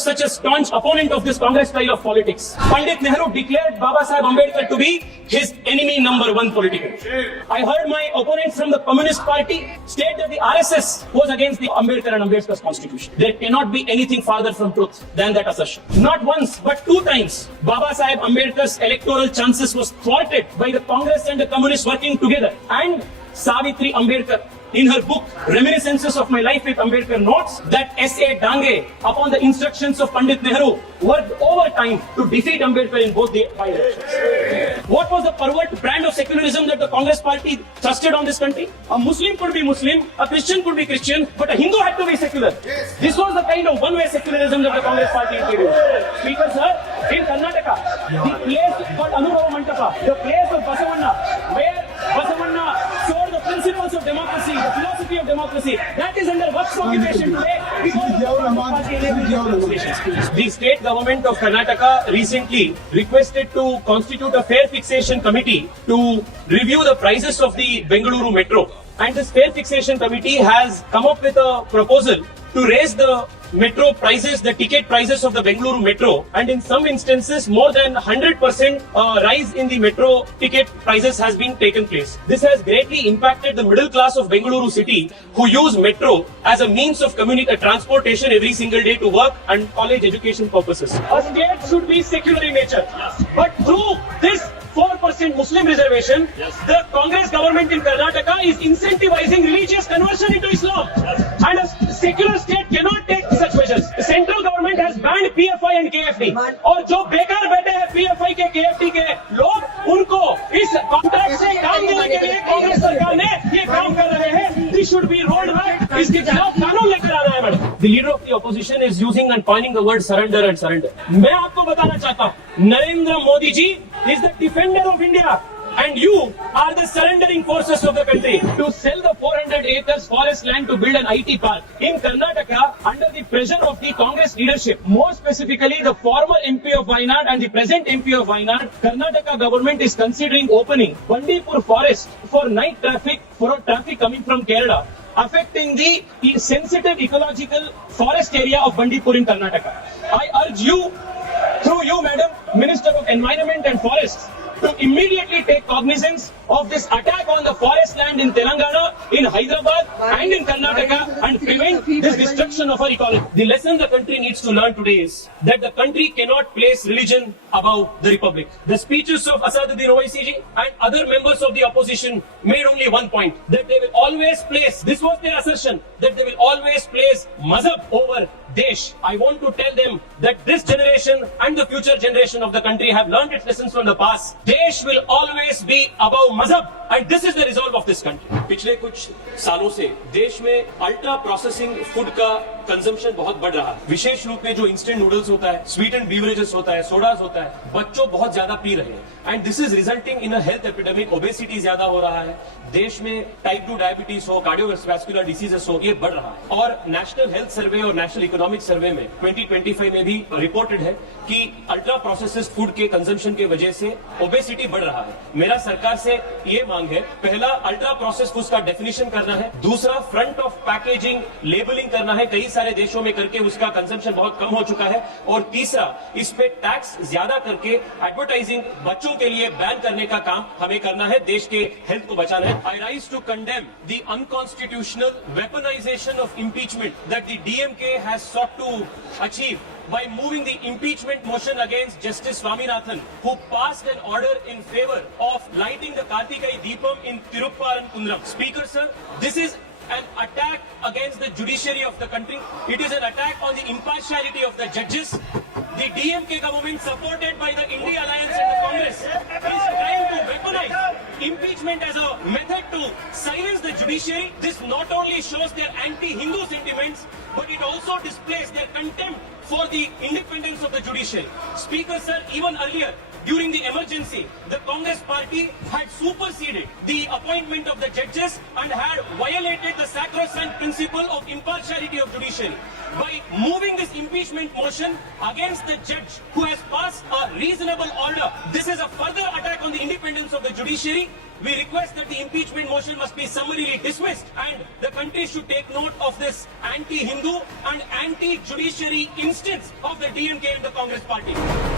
was such a staunch opponent of this Congress style of politics. Pandit Nehru declared Baba Saheb Ambedkar to be his enemy number one politically. I heard my opponents from the Communist Party state that the RSS was against the Ambedkar and Ambedkar's constitution. There cannot be anything farther from truth than that assertion. Not once, but 2 times, Baba Saheb Ambedkar's electoral chances was thwarted by the Congress and the Communists working together. And Savitri Ambedkar, in her book Reminiscences of My Life with Ambedkar, notes that S.A. Dange, upon the instructions of Pandit Nehru, worked overtime to defeat Ambedkar in both the by-elections. What was the pervert brand of secularism that the Congress party trusted on this country? A Muslim could be Muslim, a Christian could be Christian, but a Hindu had to be secular. This was the kind of one-way secularism that the Congress party introduced. Speaker sir, in Karnataka, the place called Anubhava Mantapa, the place of Basavanna, where Basavanna showed the principles of democracy, the philosophy of democracy, that is under Waqf occupation today because of the party legislations. The state government of Karnataka recently requested to constitute a fare fixation committee to review the prices of the Bengaluru metro. And this fare fixation committee has come up with a proposal to raise the metro prices, the ticket prices of the Bengaluru metro, and in some instances more than 100% rise in the metro ticket prices has been taken place. This has greatly impacted the middle class of Bengaluru city who use metro as a means of transportation every single day to work and college education purposes. A state should be secular in nature, but through this 4% Muslim reservation, the Congress government in Karnataka is incentivizing religious conversion into Islam. And a secular state cannot take such measures. The central government has banned PFI and KFD. और जो बेकार बैठे हैं PFI के KFD के लोग, उनको इस कॉन्ट्रैक्ट से काम देने के लिए कांग्रेस सरकार ने ये काम कर रहे हैं. This should be rolled back. इसके खिलाफ कानून लेकर आना है madam. The leader of the opposition is using and coining the word surrender and surrender. मैं आपको बताना चाहता हूँ, Narendra Modi ji is the defender of India. And you are the surrendering forces of the country. To sell the 400 acres forest land to build an IT park in Karnataka under the pressure of the Congress leadership, more specifically the former MP of Wayanad and the present MP of Wayanad, Karnataka government is considering opening Bandipur forest for night traffic, for traffic coming from Kerala, affecting the sensitive ecological forest area of Bandipur in Karnataka. I urge you, through you, Madam Minister of Environment and Forests, to immediately take cognizance of this attack on the forest land in Telangana, in Hyderabad and in Karnataka and prevent this destruction of our ecology. The lesson the country needs to learn today is that the country cannot place religion above the republic. The speeches of Asaduddin Owaisi ji and other members of the opposition made only one point, that they will always place, this was their assertion, that they will always place mazhab over Desh. I want to tell them that this generation and the future generation of the country have learned its lessons from the past. Desh will always be above mazhab, and this is the resolve of this country. पिछले कुछ सालों से देश में ultra processing food का consumption बहुत बढ़ रहा है. विशेष रूप में जो इंस्टेंट नूडल्स होता है, स्वीट एंड बीवरेजेस होता है, सोडास होता है, बच्चों बहुत ज्यादा पी रहे हैं. And this is resulting in a health epidemic. Obesity ज्यादा हो रहा है देश में. टाइप 2 डायबिटीज हो, कार्डियोवैस्कुलर डिसीजेस हो, ये बढ़ रहा है. और नेशनल हेल्थ सर्वे और नेशनल इकोनॉमिक सर्वे में 2025 में भी रिपोर्टेड है कि अल्ट्रा प्रोसेस्ड फूड के कंजम्पशन की वजह से ओबेसिटी बढ़ रहा है. मेरा सरकार से ये मांग है, पहला अल्ट्रा प्रोसेस्ड फूड का डेफिनेशन करना है, दूसरा फ्रंट ऑफ पैकेजिंग लेबलिंग करना है, कई सारे देशों में करके उसका कंजम्पशन बहुत कम हो चुका है, और तीसरा इस पे टैक्स ज्यादा करके एडवर्टाइजिंग बच्चों के लिए बैन करने का काम हमें करना है. देश के हेल्थ को बचाना है. I rise to condemn the unconstitutional weaponization of impeachment that the DMK has sought to achieve by moving the impeachment motion against Justice Swaminathan, who passed an order in favor of lighting the Kartikai Deepam in Tirupparankunram. Speaker sir, this is an attack against the judiciary of the country. It is an attack on the impartiality of the judges. The DMK government, supported by the India Alliance and the Congress, is trying to weaponize impeachment as a method to silence the judiciary. This not only shows their anti-Hindu sentiments, but it also displays their contempt for the independence of the judiciary. Speaker sir, even earlier, during the emergency, the Congress party had superseded the appointment of the judges and had violated the sacrosanct principle of impartiality of judiciary. By moving this impeachment motion against the judge who has passed a reasonable order, this is a further attack on the independence of the judiciary. We request that the impeachment motion must be summarily dismissed and the country should take note of this anti-Hindu and anti-judiciary instance of the DMK and the Congress party.